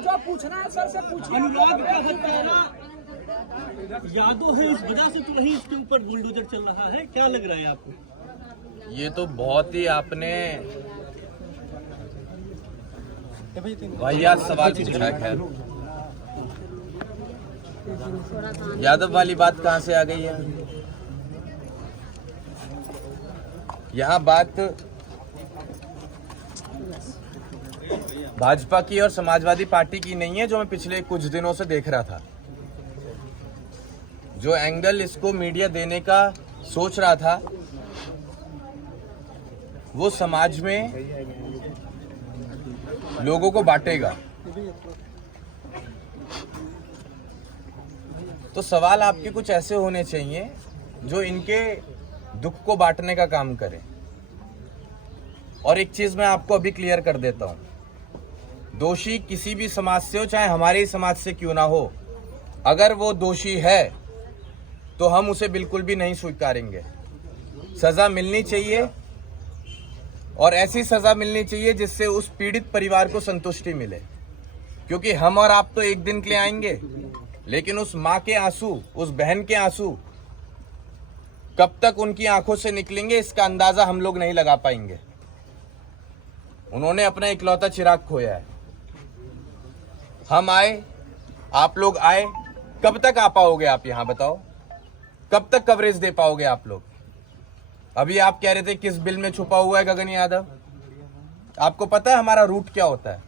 जो पूछना है सर से पूछिए। अनुराग का हत्या है ना, यादव है, इस वजह से तो वही इसके ऊपर बुलडोजर चल रहा है। क्या लग रहा है आपको? ये तो बहुत ही आपने वाहियात सवाल पूछा है। खैर, यादव वाली बात कहाँ से आ गई है? यहाँ बात भाजपा की और समाजवादी पार्टी की नहीं है, जो मैं पिछले कुछ दिनों से देख रहा था। जो एंगल इसको मीडिया देने का सोच रहा था, वो समाज में लोगों को बांटेगा। तो सवाल आपके कुछ ऐसे होने चाहिए जो इनके दुख को बांटने का काम करें। और एक चीज मैं आपको अभी क्लियर कर देता हूं, दोषी किसी भी समाज से हो, चाहे हमारे ही समाज से क्यों ना हो, अगर वो दोषी है तो हम उसे बिल्कुल भी नहीं स्वीकारेंगे। सजा मिलनी चाहिए, और ऐसी सजा मिलनी चाहिए जिससे उस पीड़ित परिवार को संतुष्टि मिले। क्योंकि हम और आप तो एक दिन के लिए आएंगे, लेकिन उस माँ के आंसू, उस बहन के आंसू कब तक उनकी आंखों से निकलेंगे, इसका अंदाजा हम लोग नहीं लगा पाएंगे। उन्होंने अपना इकलौता चिराग खोया है। हम आए, आप लोग आए, कब तक आ पाओगे आप यहाँ बताओ? कब तक कवरेज दे पाओगे आप लोग? अभी आप कह रहे थे किस बिल में छुपा हुआ है गगन यादव। आपको पता है हमारा रूट क्या होता है?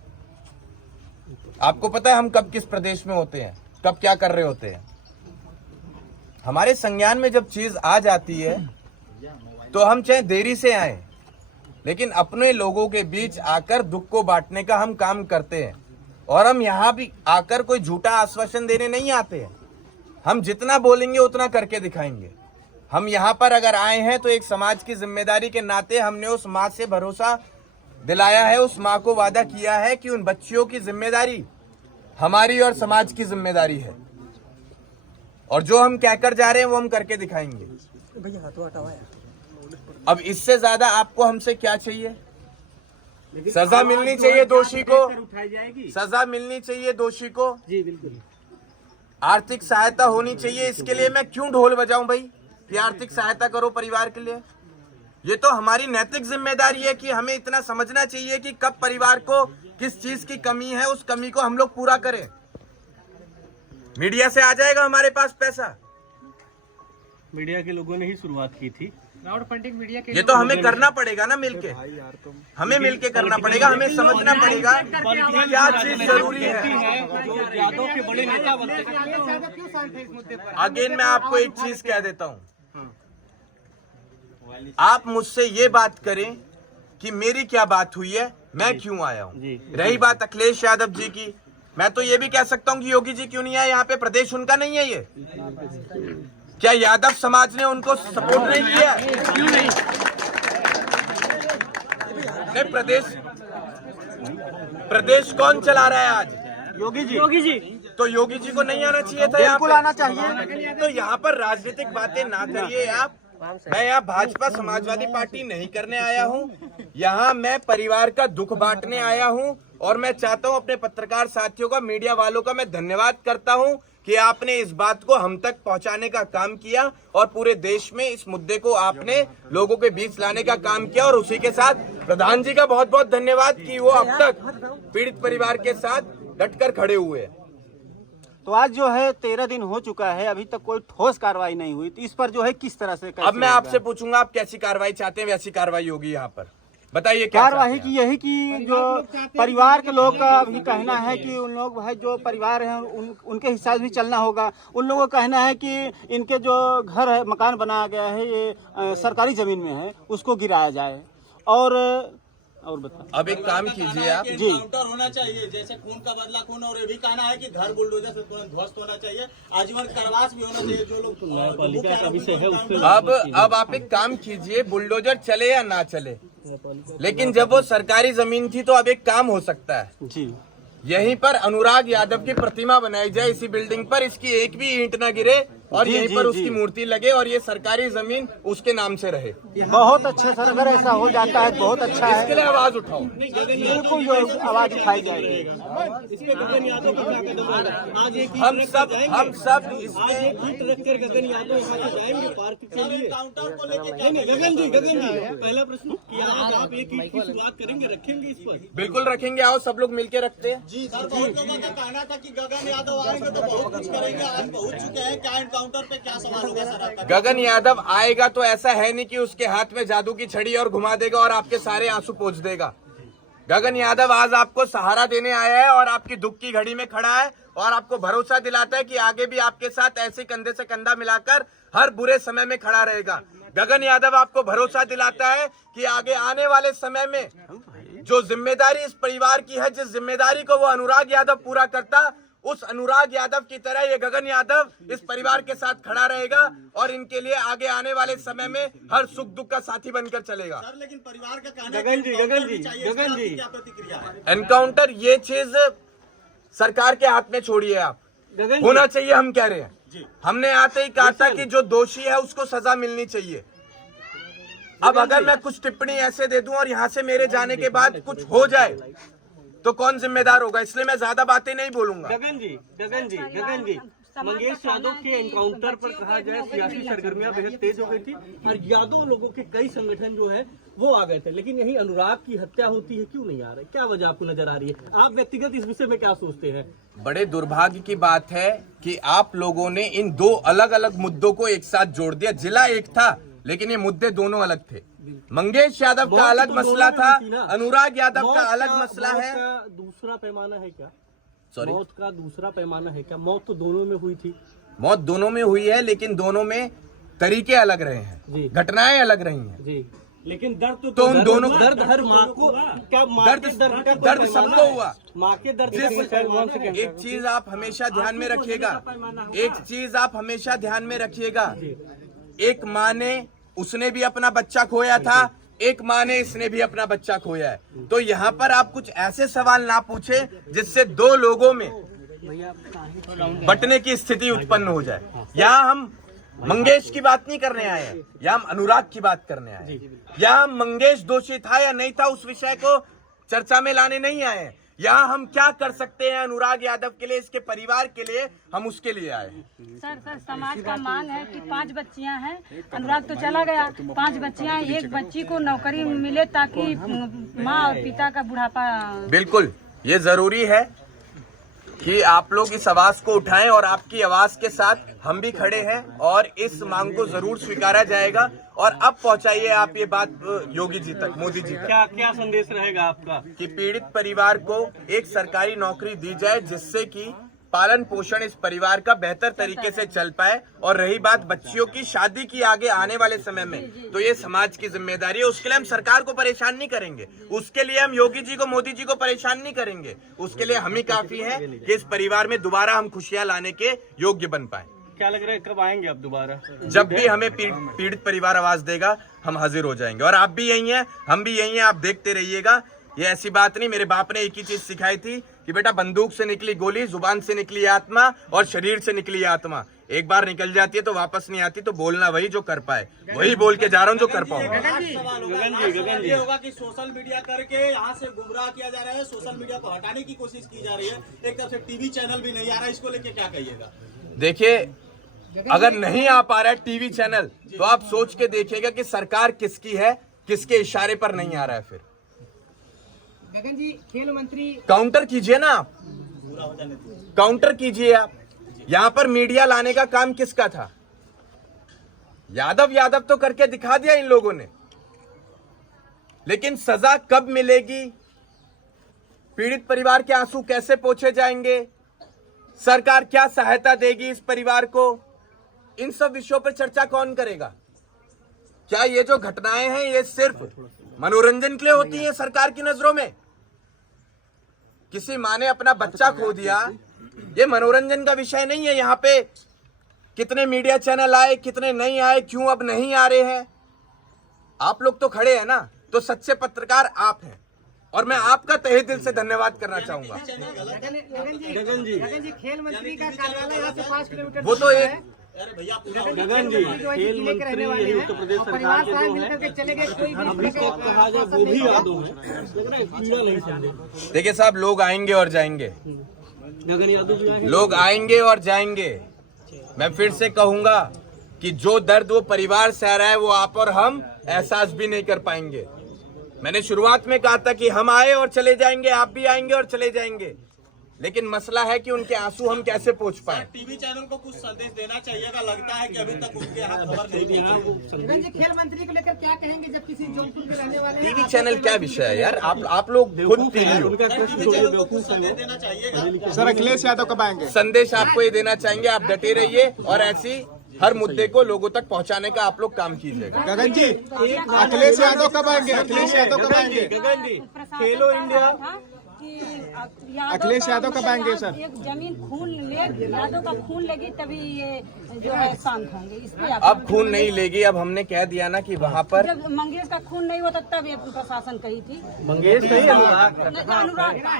आपको पता है हम कब किस प्रदेश में होते हैं, कब क्या कर रहे होते हैं? हमारे संज्ञान में जब चीज आ जाती है तो हम चाहे देरी से आए, लेकिन अपने लोगों के बीच आकर दुख को बांटने का हम काम करते हैं। और हम यहाँ भी आकर कोई झूठा आश्वासन देने नहीं आते हैं। हम जितना बोलेंगे उतना करके दिखाएंगे। हम यहाँ पर अगर आए हैं तो एक समाज की जिम्मेदारी के नाते हमने उस माँ से भरोसा दिलाया है, उस माँ को वादा किया है कि उन बच्चियों की जिम्मेदारी हमारी और समाज की जिम्मेदारी है। और जो हम कहकर जा रहे हैं वो हम करके दिखाएंगे। अब इससे ज्यादा आपको हमसे क्या चाहिए? सजा मिलनी चाहिए दोषी को, सजा मिलनी चाहिए दोषी को। जी बिल्कुल। आर्थिक सहायता होनी चाहिए। इसके लिए मैं क्यों ढोल बजाऊं भाई कि आर्थिक सहायता करो परिवार के लिए? ये तो हमारी नैतिक जिम्मेदारी है कि हमें इतना समझना चाहिए कि कब परिवार को किस चीज की कमी है, उस कमी को हम लोग पूरा करें। मीडिया से आ जाएगा हमारे पास पैसा। मीडिया के लोगों ने ही शुरुआत की थी। क्राउड फंडिंग मीडिया के ये तो हमें करना पड़ेगा ना, मिलके हमें मिलके करना पड़ेगा। हमें समझना पड़ेगा कि क्या चीज जरूरी है। जो यादव के बड़े नेता बनते हैं। अगेन मैं आपको एक चीज कह देता हूँ, आप मुझसे ये बात करें कि मेरी क्या बात हुई है, मैं क्यों आया हूँ। रही बात अखिलेश यादव जी की, मैं तो ये भी कह सकता हूँ कि योगी जी क्यों नहीं आए यहाँ पे, प्रदेश उनका नहीं है ये। क्या यादव समाज ने उनको सपोर्ट नहीं किया? क्यों नहीं? प्रदेश कौन चला रहा है आज? योगी जी। योगी जी तो योगी जी को नहीं आना चाहिए था? बिल्कुल आना चाहिए। तो यहाँ पर राजनीतिक बातें ना करिए आप। मैं यहाँ भाजपा समाजवादी पार्टी नहीं करने आया हूँ, यहाँ मैं परिवार का दुख बांटने आया हूँ। और मैं चाहता हूँ अपने पत्रकार साथियों का, मीडिया वालों का मैं धन्यवाद करता हूँ कि आपने इस बात को हम तक पहुंचाने का काम किया और पूरे देश में इस मुद्दे को आपने लोगों के बीच लाने का काम किया। और उसी के साथ प्रधान जी का बहुत बहुत धन्यवाद कि वो अब तक पीड़ित परिवार के साथ डटकर खड़े हुए हैं। तो आज जो है 13 दिन हो चुका है, अभी तक कोई ठोस कार्रवाई नहीं हुई। तो इस पर जो है किस तरह से अब मैं आपसे पूछूंगा, आप कैसी कार्रवाई चाहते हैं? वैसी कार्रवाई होगी यहाँ पर, बताइए। कार्रवाई की यही कि जो परिवार के लोग का भी कहना है कि उन लोग है जो परिवार हैं उनके हिसाब भी चलना होगा। उन लोगों का कहना है कि इनके जो घर है, मकान बनाया गया है, ये सरकारी जमीन में है, उसको गिराया जाए। और बता, अब एक काम कीजिए आप जी, होना चाहिए, जैसे खून का बदला खून। और ये भी कहना है कि घर बुलडोजर से तुरंत ध्वस्त होना चाहिए, आजीवन कारावास भी होना चाहिए। जो लोग न्यायपालिका का विषय है उससे अब आप एक काम कीजिए, बुलडोजर चले या ना चले, लेकिन जब वो सरकारी जमीन थी तो अब एक काम हो सकता है जी, यहीं पर अनुराग यादव की प्रतिमा बनाई जाए इसी बिल्डिंग पर, इसकी एक भी ईंट ना गिरे, और जी, यहीं जी, पर जी। उसकी मूर्ति लगे और ये सरकारी जमीन उसके नाम से रहे। बहुत अच्छा सर, अगर ऐसा हो जाता है तो बहुत अच्छा इसके है। लिए आवाज उठाओ। बिल्कुल जो आवाज उठाई जाएगी। इस पे गगन यादव का क्या कदम होगा? आज एक हम सब आज इसमें एक ईंट रखकर गगन यादव यहाँ से जाएंगे पार्क के लिए। काउंटर को लेके नहीं, गगन जी पहला प्रश्न किया आज आप एक ईंट की शुरुआत करेंगे, रखेंगे इस पर? बिल्कुल रखेंगे, आओ सब लोग मिलके रखते हैं। जी सर, बहुत लोगों का कहना था कि गगन यादव आएंगे तो बहुत कुछ करेंगे, आज पहुंच चुके हैं। क्या एनकाउंटर पे क्या सवाल होगा सर आपका? गगन यादव आएगा तो ऐसा है नहीं कि उसके हाथ में जादू की छड़ी और घुमा देगा और आपके सारे आंसू पोंछ देगा। गगन यादव आज आपको सहारा देने आया है और आपकी दुख की घड़ी में खड़ा है और आपको भरोसा दिलाता है कि आगे भी आपके साथ ऐसे कंधे से कंधा मिलाकर हर बुरे समय में खड़ा रहेगा। गगन यादव आपको भरोसा दिलाता है कि आगे आने वाले समय में जो जिम्मेदारी इस परिवार की है, जिस जिम्मेदारी को वो अनुराग यादव पूरा करता, उस अनुराग यादव की तरह ये गगन यादव इस परिवार के साथ खड़ा रहेगा और इनके लिए आगे आने वाले समय में हर सुख दुख का साथी बनकर चलेगा। सर लेकिन परिवार का कहना है गगन कि जी, एनकाउंटर गगन भी जी, चाहिए, इस पर गगन आपकी जी। क्या प्रतिक्रिया है? एनकाउंटर ये चीज सरकार के हाथ में छोड़िए आप, गगन जी, होना चाहिए। हम कह रहे हैं, हमने आते ही कहा था कि जो दोषी है उसको सजा मिलनी चाहिए। अब अगर मैं कुछ टिप्पणी ऐसे दे दूं और यहाँ से मेरे जाने के बाद कुछ हो जाए तो कौन जिम्मेदार होगा, इसलिए मैं ज्यादा बातें नहीं बोलूंगा। गगन जी मंगेश यादव के एनकाउंटर पर कहा जाए सियासी सरगर्मियां बेहद तेज हो गई थी और यादव लोगों के कई संगठन जो है वो आ गए थे, लेकिन यही अनुराग की हत्या होती है, क्यों नहीं आ रहे? क्या वजह आपको नजर आ रही है? आप व्यक्तिगत इस विषय में क्या सोचते हैं? बड़े दुर्भाग्य की बात है कि आप लोगों ने इन दो अलग अलग मुद्दों को एक साथ जोड़ दिया। जिला एक था लेकिन ये मुद्दे दोनों अलग थे। मंगेश यादव का अलग मसला था, अनुराग यादव का अलग मसला है। दूसरा पैमाना है क्या? सॉरी, मौत का दूसरा पैमाना है क्या? मौत तो दोनों में हुई थी। मौत दोनों में हुई है लेकिन दोनों में तरीके अलग रहे जी। हैं, घटनाएं अलग रही हैं। जी, लेकिन दर्द तो उन दोनों दर्द हर माँ को क्या माँ दर्द के दर्द का कोई दर्द पैमाना सबको है? हुआ। माँ के दर्द का कोई पैमाना है? एक चीज आप हमेशा ध्यान में रखिएगा, एक चीज आप हमेशा ध्यान में रखिएगा, एक माँ ने उसने भी अपना बच्चा खोया था, एक माँ ने इसने भी अपना बच्चा खोया है। तो यहाँ पर आप कुछ ऐसे सवाल ना पूछे जिससे दो लोगों में बंटने की स्थिति उत्पन्न हो जाए। यहाँ हम मंगेश की बात नहीं करने आए हैं, यहाँ हम अनुराग की बात करने आए हैं। यहाँ हम मंगेश दोषी था या नहीं था उस विषय को चर्चा में लाने नहीं आए हैं। यहाँ हम क्या कर सकते हैं अनुराग यादव के लिए, इसके परिवार के लिए, हम उसके लिए आए हैं। सर समाज का मांग है कि 5 बच्चियां हैं, अनुराग तो चला गया, 5 बच्चियां, एक बच्ची को नौकरी मिले ताकि माँ और पिता का बुढ़ापा। बिल्कुल, ये जरूरी है कि आप लोग इस आवाज को उठाएं और आपकी आवाज के साथ हम भी खड़े हैं और इस मांग को जरूर स्वीकारा जाएगा। और अब पहुंचाइए आप ये बात योगी जी तक, मोदी जी तक, क्या संदेश रहेगा आपका? कि पीड़ित परिवार को एक सरकारी नौकरी दी जाए जिससे कि पालन पोषण इस परिवार का बेहतर तरीके से चल पाए। और रही बात बच्चियों की शादी की आगे आने वाले समय में, तो ये समाज की जिम्मेदारी है। उसके लिए हम सरकार को परेशान नहीं करेंगे, उसके लिए हम योगी जी को, मोदी जी को परेशान नहीं करेंगे। उसके लिए हम ही काफी है कि इस परिवार में दोबारा हम खुशियां लाने के योग्य बन पाए। क्या लग रहा है कब आएंगे आप दोबारा? जब भी हमें पीड़ित परिवार आवाज देगा हम हाजिर हो जाएंगे। और आप भी यही हैं, हम भी यही हैं, आप देखते रहिएगा। ये ऐसी बात नहीं, मेरे बाप ने एक ही चीज सिखाई थी कि बेटा बंदूक से निकली गोली, जुबान से निकली आत्मा और शरीर से निकली आत्मा एक बार निकल जाती है तो वापस नहीं आती। तो बोलना वही जो कर पाए, वही बोल के जा रहा हूँ जो कर पाऊंगा। गगन जी होगा कि सोशल मीडिया करके यहाँ से गुमराह किया जा रहा है, सोशल मीडिया को हटाने की कोशिश की जा रही है, एक तरफ से टीवी चैनल भी नहीं आ रहा है, इसको लेके क्या कहिएगा? देखिए, अगर नहीं आ पा रहा है टीवी चैनल तो आप सोच के देखिएगा कि सरकार किसकी है, किसके इशारे पर नहीं आ रहा है। फिर गगन जी, खेल मंत्री काउंटर कीजिए ना, आप काउंटर कीजिए। आप यहाँ पर मीडिया लाने का काम किसका था? यादव तो करके दिखा दिया इन लोगों ने, लेकिन सजा कब मिलेगी, पीड़ित परिवार के आंसू कैसे पोंछे जाएंगे, सरकार क्या सहायता देगी इस परिवार को, इन सब विषयों पर चर्चा कौन करेगा? क्या ये जो घटनाएं हैं ये सिर्फ मनोरंजन के लिए होती है सरकार की नजरों में? किसी माँ ने अपना बच्चा खो दिया, ये मनोरंजन का विषय नहीं है। यहाँ पे कितने मीडिया चैनल आए, कितने नहीं आए, क्यों अब नहीं आ रहे हैं? आप लोग तो खड़े हैं ना, तो सच्चे पत्रकार आप हैं और मैं आपका तहे दिल से धन्यवाद करना चाहूंगा। गगन जी खेल मंत्री का कार्यालय यहाँ से 5 किलोमीटर वो तो दूर एक है। अरे भैया पूरा गगन जी, खेल जिले के रहने मंत्री वाले यही हैं उत्तर प्रदेश और सरकार परिवार के साथ जो मिलकर के है चले गए, कोई भी अभी इस तरह तक का कहा जाए शासन वो नहीं भी हुआ। यादव है, लग रहा है पीड़ा नहीं समझे। देखिए साहब, लोग आएंगे और जाएंगे, गगन यादव भी आए हैं। लोग आएंगे और जाएंगे। मैं फिर से कहूंगा कि जो दर्द वो परिवार सह रहा है वो आप और हम एहसास भी नहीं कर पाएंगे। मैंने शुरुआत में कहा था कि हम आए और चले जाएंगे, आप भी आएंगे और चले जाएंगे, लेकिन मसला है कि उनके आंसू हम कैसे पहुंच पाए। टीवी चैनल को कुछ संदेश देना चाहिएगा, लगता है कि अभी तक उनके यहाँ खबर नहीं पहुंची। गगन जी, खेल मंत्री को लेकर क्या कहेंगे जब किसी जौनपुर के रहने वाले हैं? टीवी चैनल क्या विषय है यार, आप लोग खुद टीवी हो। उनका प्रश्न टीवी जो चैनल को बेवकूफ कुछ है संदेश वो। देना चाहिएगा। सर अखिलेश यादव कब आएंगे? संदेश आपको ये देना चाहेंगे, आप डटे रहिए और ऐसी हर मुद्दे को लोगों तक पहुंचाने का आप लोग काम कीजिएगा। गगन जी, अखिलेश यादव कब आएंगे? अखिलेश यादव कब गगन जी, आएंगे? गगन जी, खेलो इंडिया अखिलेश यादव कब आएंगे सर? एक जमीन खून ले, यादव का खून लेगी तभी ये जो है शांत होंगे। इस पे अब खून नहीं लेगी, अब हमने कह दिया ना कि वहाँ पर जब मंगेश का खून नहीं होता तब ये प्रशासन कही थी। मंगेश नहीं, अनुराग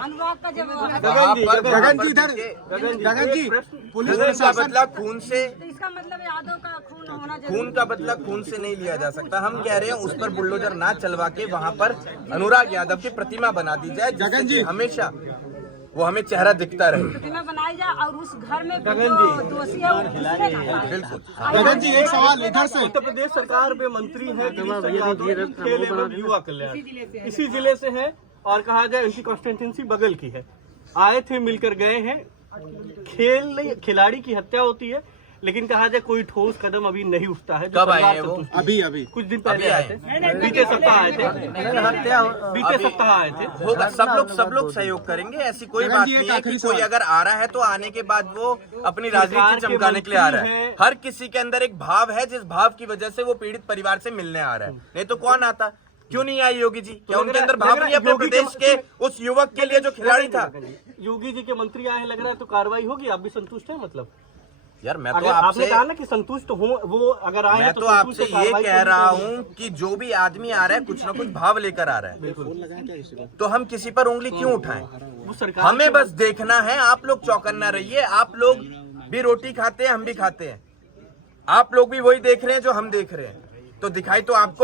अनुराग का जब वहाँ पर गगन जी इधर, देखिए, गगन जी, पुलिस खून का प्रशासन बदला खून से, तो इसका मतलब यादव का खून होना जरूरी। खून का बदला खून से नहीं लिया जा सकता। हम कह रहे हैं उस पर बुलडोजर ना चलवा के वहाँ पर अनुराग यादव की प्रतिमा बना दी जाए, जिससे कि हमेशा वो हमें चेहरा दिखता रहे। प्रतिमा बनाई जाए और उस घर में जो दोषी है वो दूसरे ना पाए। बिल्कुल। गगन जी एक सवाल इधर से। उत्तर प्रदेश सरकार में मंत्री है खेल एवं युवा कल्याण, इसी जिले से है और कहा जाए उनकी कॉन्स्टिट्यूंसी बगल की है। आए थे, मिलकर गए हैं। खिलाड़ी की हत्या होती है, लेकिन कहा जाए कोई ठोस कदम अभी नहीं उठता है। कब आए हैं वो? अभी कुछ दिन पहले आए थे, बीते सप्ताह आए थे, बीते सप्ताह आए थे। होगा, सब लोग सहयोग करेंगे, ऐसी कोई बात नहीं है कि कोई अगर आ रहा है तो आने के बाद वो अपनी राजनीति चमकाने के लिए आ रहा है। हर किसी के अंदर एक भाव है, जिस भाव की वजह से वो पीड़ित परिवार से मिलने आ रहा है, नहीं तो कौन आता? क्यों नहीं आई योगी जी? क्या उनके अंदर भाव नहीं है अपने प्रदेश के उस युवक के लिए जो खिलाड़ी था? योगी जी के मंत्री आए, लग रहा है तो कार्रवाई होगी। आप भी संतुष्ट हैं? मतलब यार मैं तो अगर आपने आपसे कहा ना कि संतुष्ट हो, वो अगर आए मैं तो आपसे ये कह रहा हूँ कि जो भी आदमी आ रहा है कुछ ना कुछ भाव लेकर आ रहा है, तो हम किसी पर उंगली क्यों उठाएं? वो सरकार हमें बस देखना है। आप लोग चौकन्ना रहिए, आप लोग भी रोटी खाते हैं, हम भी खाते हैं, आप लोग भी वही देख रहे हैं जो हम देख रहे हैं, तो दिखाई तो आपको